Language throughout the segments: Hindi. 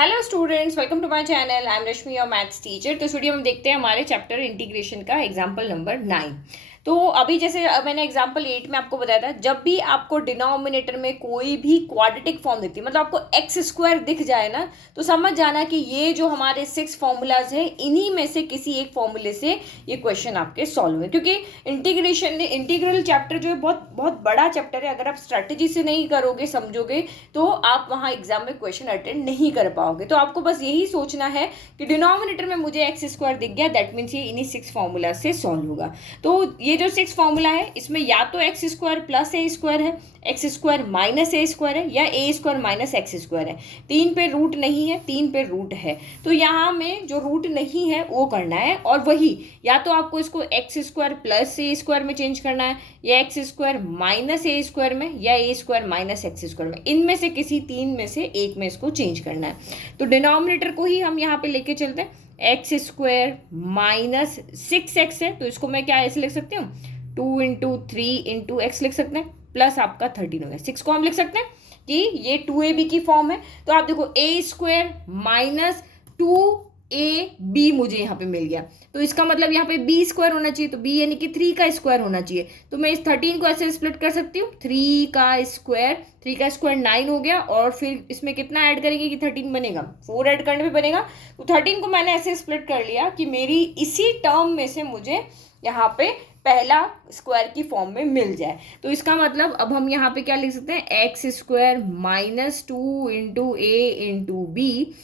Hello students, welcome to my channel. I am Rashmi, your maths teacher. तो स्टूडियो हम देखते हैं हमारे चैप्टर इंटीग्रेशन का एग्जांपल नंबर 9। तो अभी जैसे मैंने एग्जांपल 8 में आपको बताया था, जब भी आपको डिनोमिनेटर में कोई भी क्वाड्रेटिक फॉर्म दिखती है, मतलब आपको एक्स स्क्वायर दिख जाए ना, तो समझ जाना कि ये जो हमारे 6 फॉर्मूलाज है, इन्हीं में से किसी एक फॉर्मूले से ये क्वेश्चन आपके सॉल्व हुए। क्योंकि इंटीग्रल चैप्टर जो है बहुत बहुत बड़ा चैप्टर है। अगर आप स्ट्रैटेजी से नहीं करोगे, समझोगे, तो आप वहाँ एग्जाम में क्वेश्चन अटेंड नहीं कर पाओगे। तो आपको बस यही सोचना है कि डिनोमिनेटर में मुझे एक्स स्क्वायर दिख गया, दैट मीन्स ये इन्हीं 6 फॉर्मूला से सॉल्व होगा। तो ये जो 6 फॉर्मूला है, इसमें या तो x square plus a square है, x square minus a square है, या a square minus x square है। 3 पे रूट नहीं है, 3 पे रूट है। तो यहाँ में जो रूट नहीं है वो करना है, और वही या तो आपको इसको x square plus a square में चेंज करना है, या x square minus a square में, या a square minus x square में। इनमें से किसी 3 में से एक में इसको चेंज करना है। तो डिनोमिनेटर को ही हम यहाँ पे लेके चलते हैं। एक्स स्क्वायर माइनस 6x है, तो इसको मैं क्या ऐसे लिख सकती हूँ, 2 इंटू 3 इंटू एक्स लिख सकते हैं, प्लस आपका 13 हो गया। 6 को हम लिख सकते हैं कि ये 2ab की फॉर्म है। तो आप देखो ए स्क्वायर माइनस 2ab मुझे यहाँ पे मिल गया, तो इसका मतलब यहाँ पे बी स्क्वायर होना चाहिए, तो बी यानी कि 3 का स्क्वायर होना चाहिए। तो मैं इस 13 को ऐसे स्प्लिट कर सकती हूँ, 3 का स्क्वायर 9 हो गया, और फिर इसमें कितना ऐड करेंगे कि 13 बनेगा, 4 ऐड करने पे बनेगा। तो 13 को मैंने ऐसे स्प्लिट कर लिया कि मेरी इसी टर्म में से मुझे यहाँ पे पहला स्क्वायर की फॉर्म में मिल जाए। तो इसका मतलब अब हम यहाँ पे क्या लिख सकते हैं, एक्स स्क्वायर माइनस 2 इंटू ए इंटू बी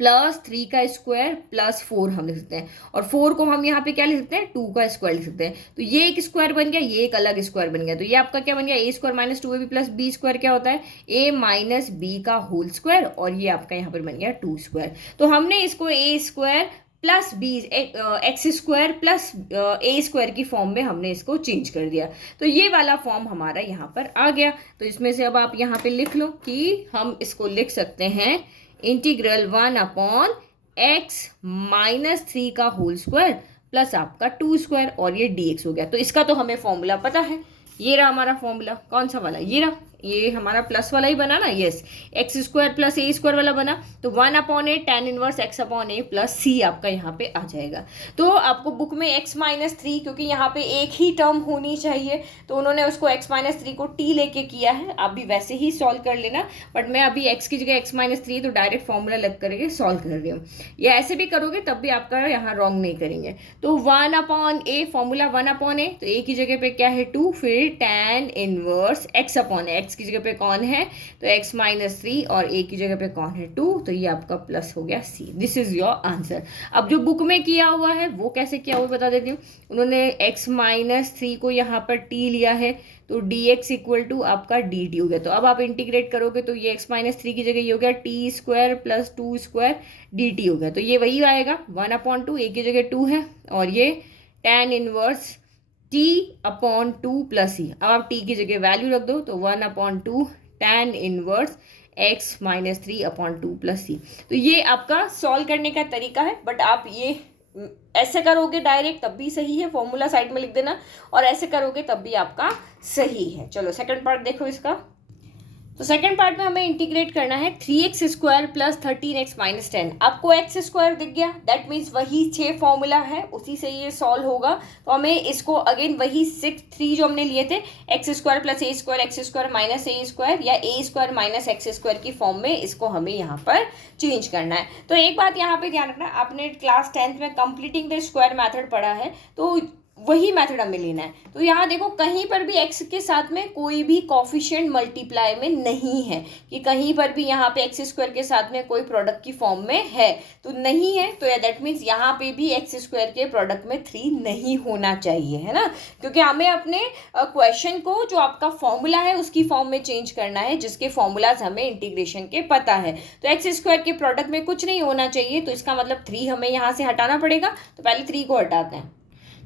प्लस 3 का स्क्वायर प्लस 4 हम लिख सकते हैं, और 4 को हम यहाँ पे क्या लिख सकते हैं, 2 का स्क्वायर लिख सकते हैं। तो ये एक स्क्वायर बन गया, ये एक अलग स्क्वायर बन गया। तो ये आपका क्या बन गया, a square minus 2ab plus b square क्या होता है, ए माइनस बी का होल स्क्वायर, और ये आपका यहाँ पर बन गया 2 स्क्वायर। तो हमने इसको a square plus b x square plus a square की फॉर्म में हमने इसको चेंज कर दिया। तो ये वाला फॉर्म हमारा यहाँ पर आ गया। तो इसमें से अब आप यहाँ पे लिख लो कि हम इसको लिख सकते हैं इंटीग्रल 1 अपॉन एक्स माइनस 3 का होल स्क्वायर प्लस आपका 2 स्क्वायर, और ये dx हो गया। तो इसका तो हमें फॉर्मूला पता है, ये रहा हमारा फॉर्मूला। कौन सा वाला, ये रहा, ये हमारा प्लस वाला ही बना ना, yes, x square plus a square वाला बना। तो 1 अपॉन ए tan इनवर्स एक्स अपॉन ए प्लस सी आपका यहाँ पे आ जाएगा। तो आपको बुक में x माइनस 3, क्योंकि यहाँ पे एक ही टर्म होनी चाहिए, तो उन्होंने उसको x माइनस 3 को t लेके किया है। आप भी वैसे ही सॉल्व कर लेना, बट मैं अभी x की जगह x माइनस 3 तो डायरेक्ट फॉर्मूला लग करके सॉल्व कर रही हूँ। या ऐसे भी करोगे तब भी आपका यहाँ रॉन्ग नहीं करेंगे। तो 1 अपॉन ए, फॉर्मूला 1 अपॉन ए, तो ए की जगह पे क्या है 2, फिर tan इनवर्स x अपॉन ए, एक्स की जगह पे कौन है, तो x माइनस 3, और a की जगह पे कौन है 2, तो ये आपका प्लस हो गया c। This is your answer. अब जो बुक में किया हुआ है वो कैसे किया हुआ बता देती हूँ। उन्होंने x माइनस 3 को यहाँ पर t लिया है, तो dx इक्वल टू आपका dt हो गया। तो अब आप इंटीग्रेट करोगे तो ये x माइनस 3 की जगह ये हो गया t square plus 2 square dt हो गया। तो ये वही आएगा 1 अपॉन 2, a की जगह 2 है, और ये tan inverse t upon 2 plus e. अब आप t की जगह वैल्यू रख दो, तो 1 upon 2 tan inverse x minus 3 upon 2 plus c. तो ये आपका सॉल्व करने का तरीका है, बट आप ये ऐसे करोगे डायरेक्ट तब भी सही है, फॉर्मूला साइड में लिख देना, और ऐसे करोगे तब भी आपका सही है। चलो सेकंड पार्ट देखो इसका। तो सेकंड पार्ट में हमें इंटीग्रेट करना है 3x square plus 13x minus 10। आपको एक्स स्क्वायर दिख गया, दैट मीन्स वही 6 फॉर्मूला है, उसी से ये सॉल्व होगा। तो हमें इसको अगेन वही 3 जो हमने लिए थे, x square plus a square, x square minus a square, या a square minus x square की फॉर्म में इसको हमें यहाँ पर चेंज करना है। तो एक बात यहाँ पे ध्यान रखना, आपने क्लास 10th में कंप्लीटिंग द स्क्वायर मैथड पढ़ा है, तो वही मेथड हमें लेना है। तो यहाँ देखो कहीं पर भी x के साथ में कोई भी कॉफिशिएंट मल्टीप्लाई में नहीं है, कि कहीं पर भी यहाँ पे एक्स स्क्वायर के साथ में कोई प्रोडक्ट की फॉर्म में है, तो नहीं है। तो दैट मीन्स यहाँ पे भी एक्स स्क्वायर के प्रोडक्ट में 3 नहीं होना चाहिए, है ना, क्योंकि हमें अपने क्वेश्चन को जो आपका फॉर्मूला है उसकी फॉर्म में चेंज करना है, जिसके फॉर्मूलाज हमें इंटीग्रेशन के पता है। तो एक्स स्क्वायर के प्रोडक्ट में कुछ नहीं होना चाहिए, तो इसका मतलब 3 हमें यहाँ से हटाना पड़ेगा। तो पहले 3 को हटाते हैं।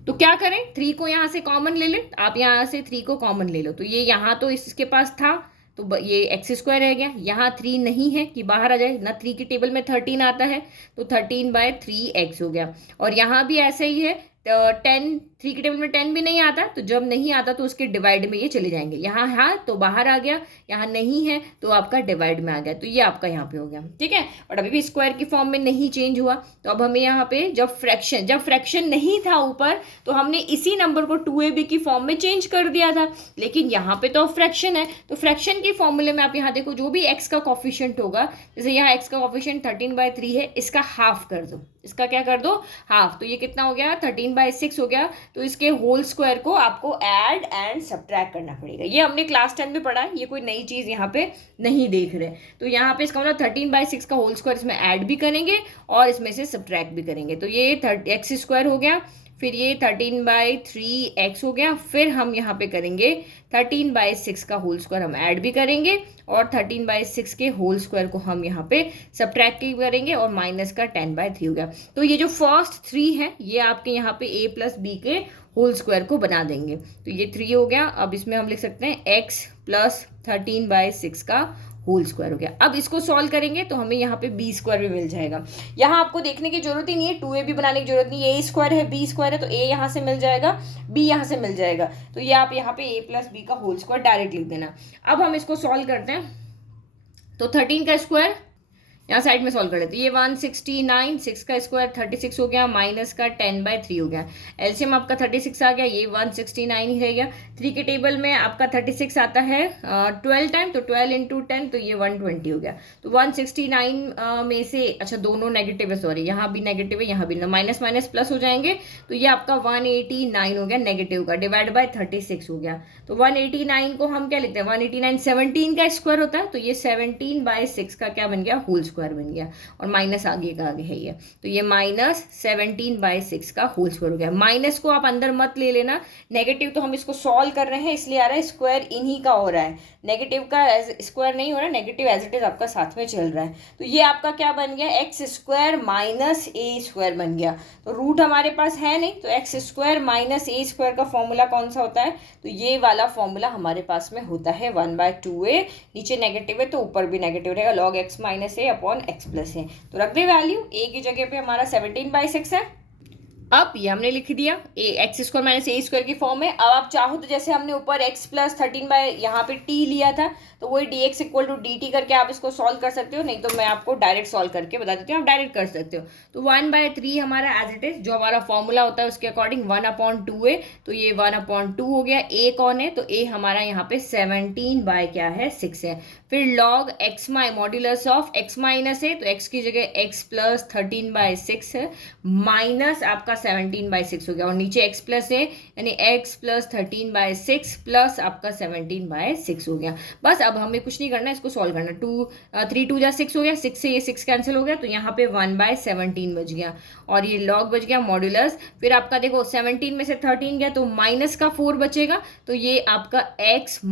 तो क्या करें, 3 को यहाँ से कॉमन ले लें। आप यहाँ से 3 को कॉमन ले लो, तो ये यहाँ तो इसके पास था, तो ये एक्स स्क्वायर रह गया। यहाँ 3 नहीं है कि बाहर आ जाए ना, 3 की टेबल में 13 आता है, तो 13/3x हो गया। और यहाँ भी ऐसे ही है, 10 3 के टेबल में 10 भी नहीं आता, तो जब नहीं आता तो उसके डिवाइड में ये चले जाएंगे। यहाँ है तो बाहर आ गया, यहाँ नहीं है तो आपका डिवाइड में आ गया, तो ये आपका यहाँ पे हो गया, ठीक है। बट अभी भी स्क्वायर की फॉर्म में नहीं चेंज हुआ, तो अब हमें यहाँ पे जब फ्रैक्शन नहीं था ऊपर, तो हमने इसी नंबर को 2ab की फॉर्म में चेंज कर दिया था। लेकिन यहाँ पे तो फ्रैक्शन है, तो फ्रैक्शन की फॉर्मूले में आप यहाँ देखो, जो भी x का कॉफिशिएंट होगा, जैसे यहाँ x का कॉफिशिएंट 13/3 है, इसका हाफ कर दो, इसका क्या कर दो, हाफ। तो ये कितना हो गया, 13/6 हो गया। तो इसके होल स्क्वायर को आपको ऐड एंड सब्ट्रैक्ट करना पड़ेगा। ये हमने क्लास 10 में पढ़ा है, ये कोई नई चीज़ यहाँ पे नहीं देख रहे। तो यहाँ पे इसका मतलब 13/6 का होल स्क्वायर इसमें ऐड भी करेंगे और इसमें से सब्ट्रैक्ट भी करेंगे। तो ये x² हो गया, फिर ये 13/3x हो गया, फिर हम यहाँ पे करेंगे 13/6 का होल स्क्वायर हम ऐड भी करेंगे और 13/6 के होल स्क्वायर को हम यहाँ पे सब्ट्रैक्ट करेंगे और माइनस का 10/3 हो गया। तो ये जो फर्स्ट 3 है ये आपके यहाँ पे a + b के होल स्क्वायर को बना देंगे। तो ये 3 हो गया। अब इसमें हम लिख सकते हैं x + 13/6 का होल स्क्वायर हो गया। अब इसको सॉल्व करेंगे तो हमें यहाँ पे b² भी मिल जाएगा। यहाँ आपको देखने की जरूरत ही नहीं है, 2ab बनाने की जरूरत नहीं है। a² है, b² है, तो a यहाँ से मिल जाएगा, b यहाँ से मिल जाएगा। तो ये आप यहाँ पे a + b का होल स्क्वायर डायरेक्ट लिख देना। अब हम इसको सॉल्व करते हैं, तो 13 का स्क्वायर यहाँ साइड में सॉल्व कर लेते हैं। ये 169, 6 का स्क्वायर 36 हो गया, माइनस का 10/3 हो गया। एलसीएम आपका 36 आ गया, ये 169 ही रहेगा। 3 के टेबल में आपका 36 आता है 12 टाइम, तो 12 × 10 तो ये 120 हो गया। तो 169 में से, अच्छा दोनों नेगेटिव है, सॉरी यहाँ भी नेगेटिव है, यहाँ भी माइनस माइनस प्लस हो जाएंगे, तो ये आपका 189 हो गया नेगेटिव का, डिवाइड बाय 36 हो गया। तो 189 को हम क्या लिखते हैं, 189 17 का स्क्वायर होता है, तो ये 17/6 का क्या बन गया, होल स्क्वायर बन गया। और माइनस आगे का आगे है ये, तो ये -17/6 का होल स्क्वायर हो गया। माइनस को आप अंदर मत ले लेना, नेगेटिव तो हम इसको सॉल्व कर रहे हैं इसलिए आ रहा है, स्क्वायर इन्हीं का हो रहा है, नेगेटिव का स्क्वायर नहीं हो रहा है, नेगेटिव एज इट इज आपका साथ में चल रहा है। तो ये आपका क्या बन गया, x² - a² बन गया। तो रूट हमारे पास है नहीं, तो x² - a² का फॉर्मूला कौन सा होता है, तो ये वाला फॉर्मूला हमारे पास में होता है 1/2a। नीचे नेगेटिव है तो ऊपर भी नेगेटिव रहेगा, log x - a upon x + a। तो रख दे वैल्यू, a की जगह पे हमारा 17/6 है। अब ये हमने लिख दिया x² - a² की फॉर्म में। अब आप चाहो तो जैसे हमने ऊपर x + 13 यहाँ पे t लिया था, तो वही dx = dt करके आप इसको सॉल्व कर सकते हो, नहीं तो मैं आपको डायरेक्ट सॉल्व करके बता देती हूँ, आप डायरेक्ट कर सकते हो। तो 1/3 हमारा एज इट इज, जो हमारा फॉर्मूला होता है उसके अकॉर्डिंग 1/2a, तो ये 1/2 हो गया। a कौन है, तो a हमारा यहाँ पे 17/6 है। फिर log x modulus of x - a, तो x की जगह x + 13/6 है, माइनस आपका 17/6 हो गया, और नीचे x + a यानी x + 13/6 प्लस आपका 17/6 हो गया। बस अब हमें कुछ नहीं करना, इसको सॉल्व करना। 3 2 6 हो गया, 6 से ये 6 कैंसिल हो गया, तो यहाँ पे 1/17 बच गया, और ये लॉग बच गया मॉड्यूलस। फिर आपका देखो 17 में से 13 गया तो माइनस का 4 बचेगा, तो ये आपका x -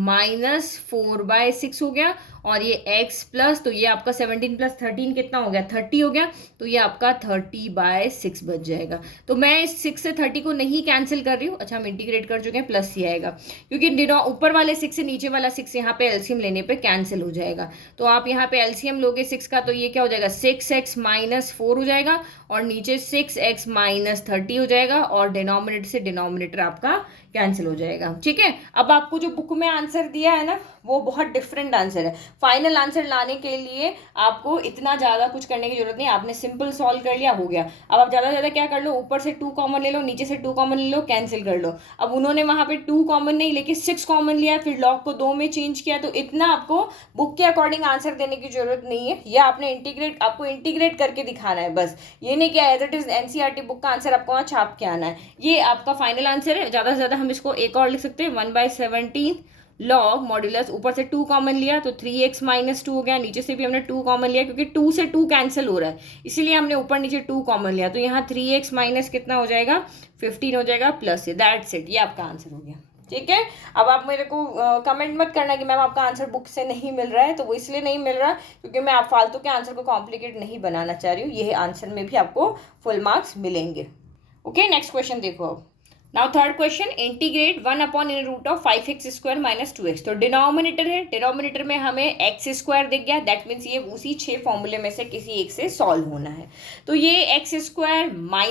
4/6 हो गया, और ये x प्लस, तो ये आपका 17 + 13 कितना हो गया, 30 हो गया, तो ये आपका 30/6 बच जाएगा। तो मैं इस 6 से 30 को नहीं कैंसिल कर रही हूँ, अच्छा हम इंटीग्रेट कर चुके हैं, प्लस ही आएगा, क्योंकि ऊपर वाले 6 से नीचे वाला 6 यहाँ पे एलसीएम लेने पे कैंसिल हो जाएगा। तो आप यहाँ पे एलसीएम लोगे 6 का, तो ये क्या हो जाएगा, 6x - 4 हो जाएगा, और नीचे 6x - 30 हो जाएगा, और डिनोमिनेटर से डिनोमिनेटर आपका कैंसिल हो जाएगा। ठीक है, अब आपको जो बुक में आंसर दिया है ना, वो बहुत डिफरेंट आंसर है। फाइनल आंसर लाने के लिए आपको इतना ज़्यादा कुछ करने की जरूरत नहीं, आपने सिंपल सॉल्व कर लिया, हो गया। अब आप ज़्यादा से ज़्यादा क्या कर लो, ऊपर से 2 कॉमन ले लो, नीचे से 2 कॉमन ले लो, कैंसिल कर लो। अब उन्होंने वहाँ पे 2 कॉमन नहीं लेके 6 कॉमन लिया, फिर लॉग को 2 में चेंज किया, तो इतना आपको बुक के अकॉर्डिंग आंसर देने की जरूरत नहीं है। यह आपको इंटीग्रेट करके दिखाना है बस, ये नहीं कि as it is NCERT book का आंसर आपको वहाँ छाप के आना है। ये आपका फाइनल आंसर है। ज़्यादा से ज़्यादा हम इसको एक और लिख सकते हैं, 1/17 लॉग मॉड्यूलस, ऊपर से 2 कॉमन लिया तो 3x - 2 हो गया, नीचे से भी हमने 2 कॉमन लिया, क्योंकि 2 से 2 कैंसिल हो रहा है, इसीलिए हमने ऊपर नीचे 2 कॉमन लिया, तो यहाँ 3x - कितना हो जाएगा, 15 हो जाएगा, प्लस ये, दैट्स इट, ये आपका आंसर हो गया। ठीक है, अब आप मेरे को कमेंट मत करना कि मैम आपका आंसर बुक से नहीं मिल रहा है, तो वो इसलिए नहीं मिल रहा क्योंकि मैं आप फालतू के आंसर को कॉम्प्लिकेट नहीं बनाना चाह रही हूँ। ये आंसर में भी आपको फुल मार्क्स मिलेंगे। ओके, नेक्स्ट क्वेश्चन देखो अब। Now third question, integrate 1/√of 5x² - 2x। तो डिनोमिनेटर है, डिनोमिनेटर में हमें x² दिख गया, दैट मीन्स ये उसी 6 फॉर्मूले में से किसी एक से सॉल्व होना है। तो ये x² -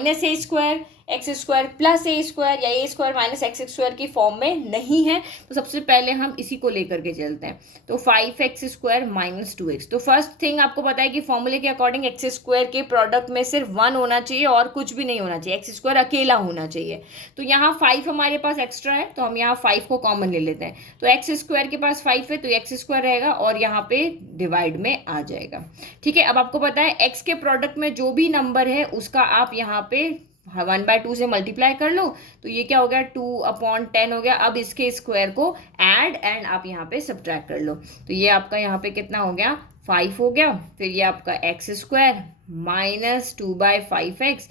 a², x square plus a square या a square minus x square की फॉर्म में नहीं है। तो सबसे पहले हम इसी को लेकर के चलते हैं। तो 5x स्क्वायर माइनस 2x, तो फर्स्ट थिंग आपको पता है कि फॉर्मूले के अकॉर्डिंग एक्स स्क्वायर के प्रोडक्ट में सिर्फ 1 होना चाहिए और कुछ भी नहीं होना चाहिए, एक्स स्क्वायर अकेला होना चाहिए। तो यहाँ 5 हमारे पास एक्स्ट्रा है, तो हम यहाँ 5 को कॉमन ले लेते हैं। तो एक्स स्क्वायर के पास 5 है, तो एक्स स्क्वायर रहेगा और यहाँ पे डिवाइड में आ जाएगा। ठीक है, अब आपको पता है एक्स के प्रोडक्ट में जो भी नंबर है उसका आप यहाँ पे 1/2 से मल्टीप्लाई कर लो, तो ये क्या हो गया 2/10 हो गया। अब इसके स्क्वायर को ऐड एंड आप यहाँ पे सब्ट्रैक्ट कर लो, तो ये आपका यहाँ पे कितना हो गया 5 हो गया। फिर ये आपका x square minus 2/5x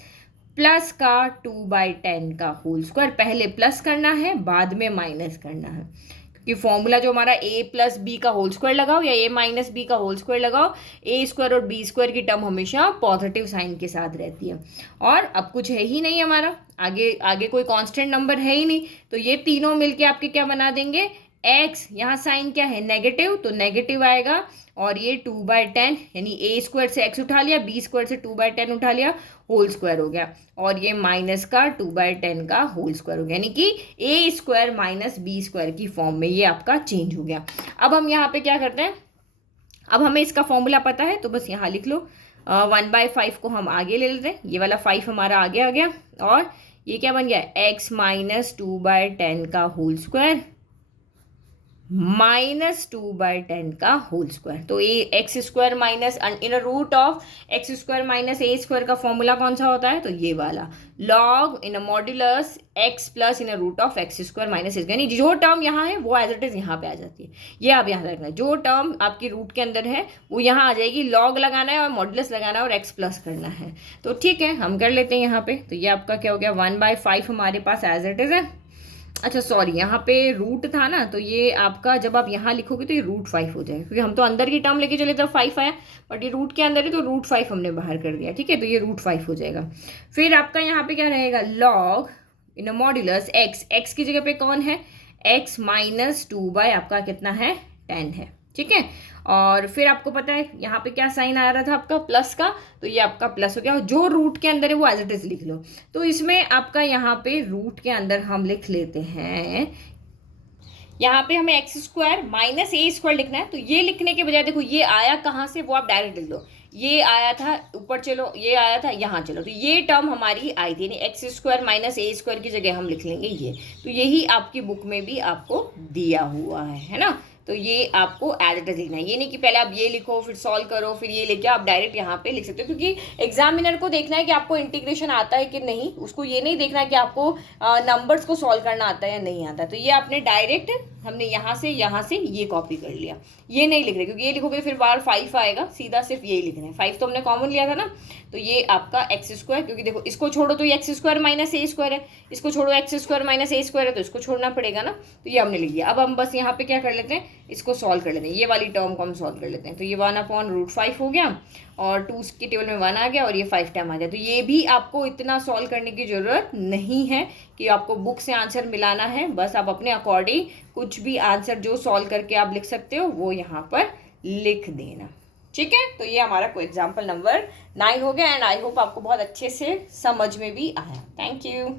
plus का 2/10 का होल स्क्वायर। पहले प्लस करना है, बाद में माइनस करना है, क्योंकि फॉर्मूला जो हमारा a प्लस बी का होल स्क्वायर लगाओ या a माइनस बी का होल स्क्वायर लगाओ, a स्क्वायर और b स्क्वायर की टर्म हमेशा पॉजिटिव साइन के साथ रहती है। और अब कुछ है ही नहीं हमारा, आगे आगे कोई कांस्टेंट नंबर है ही नहीं, तो ये तीनों मिलके आपके क्या बना देंगे x, यहाँ साइन क्या है नेगेटिव, तो नेगेटिव आएगा। और ये 2/10 यानी a स्क्वायर से x उठा लिया, b स्क्वायर से 2/10 उठा लिया, होल स्क्वायर हो गया। और ये माइनस का 2/10 का होल स्क्वायर हो गया, यानी कि a square minus b square की फॉर्म में ये आपका चेंज हो गया। अब हम यहाँ पे क्या करते हैं, अब हमें इसका फॉर्मूला पता है, तो बस यहाँ लिख लो 1/5 को हम आगे ले लेते हैं, ये वाला 5 हमारा आगे आ गया। और ये क्या बन गया x माइनस 2/10 का होल स्क्वायर माइनस 2/10 का होल स्क्वायर। तो ये x square minus in root of x square minus a square का फॉर्मूला कौन सा होता है, तो ये वाला log in modulus x plus in root of x square minus a, यानी जो टर्म यहाँ है वो एज इट इज यहाँ पे आ जाती है। ये आप यहाँ रखना है, जो टर्म आपकी रूट के अंदर है वो यहाँ आ जाएगी, लॉग लगाना है और मॉड्यूलस लगाना है और एक्स प्लस करना है। तो ठीक है, हम कर लेते हैं यहाँ पे। तो ये आपका क्या हो गया 1/5 हमारे पास एज इट इज है। अच्छा सॉरी, यहाँ पे रूट था ना, तो ये आपका जब आप यहाँ लिखोगे तो ये √5 हो जाएगा, क्योंकि हम तो अंदर की टर्म लेके चले तो 5 आया, बट ये रूट के अंदर है तो √5 हमने बाहर कर दिया। ठीक है, तो ये √5 हो जाएगा। फिर आपका यहाँ पे क्या रहेगा log in modulus x, x की जगह पे कौन है x माइनस 2 आपका कितना है 10 है। ठीक है, और फिर आपको पता है यहाँ पे क्या साइन आ रहा था आपका प्लस का, तो ये आपका प्लस हो गया। जो रूट के अंदर है वो एज इट इज लिख लो। तो इसमें आपका यहाँ पे रूट के अंदर हम लिख लेते हैं, यहाँ पे हमें x square minus a square लिखना है। तो ये लिखने के बजाय देखो ये आया कहाँ से, वो आप डायरेक्ट लिख लो। ये आया था ऊपर, चलो ये आया था यहाँ, चलो तो ये टर्म हमारी आई थी, यानी x square minus a square की जगह हम लिख लेंगे ये। तो यही आपकी बुक में भी आपको दिया हुआ है ना। तो ये आपको एज इट इज लिखना है, ये नहीं कि पहले आप ये लिखो फिर सॉल्व करो फिर ये लेके, आप डायरेक्ट यहाँ पे लिख सकते हो, क्योंकि एग्जामिनर को देखना है कि आपको इंटीग्रेशन आता है कि नहीं, उसको ये नहीं देखना है कि आपको नंबर्स को सॉल्व करना आता है या नहीं आता। तो ये आपने डायरेक्ट हमने यहाँ से ये कॉपी कर लिया, ये नहीं लिख रहे, क्योंकि ये लिखोगे फिर बार 5 आएगा, सीधा सिर्फ यही लिखना है। 5 तो हमने कॉमन लिया था ना, तो ये आपका एक्स स्क्वायर, क्योंकि देखो इसको छोड़ो तो ये x square minus a square है, इसको छोड़ो x square minus a square है, तो इसको छोड़ना पड़ेगा ना। तो ये हमने लिख दिया। अब हम बस यहाँ पे क्या कर लेते हैं, इसको सॉल्व कर लेते हैं, ये वाली टर्म को हम सॉल्व कर लेते हैं। तो ये 1/√5 हो गया और 2 के टेबल में 1 आ गया और ये 5 टाइम आ गया। तो ये भी आपको इतना सॉल्व करने की ज़रूरत नहीं है कि आपको बुक से आंसर मिलाना है, बस आप अपने अकॉर्डिंग कुछ भी आंसर जो सॉल्व करके आप लिख सकते हो वो यहाँ पर लिख देना। ठीक है, तो ये हमारा कोई एग्जाम्पल नंबर 9 हो गया एंड आई होप आपको बहुत अच्छे से समझ में भी आया। Thank you.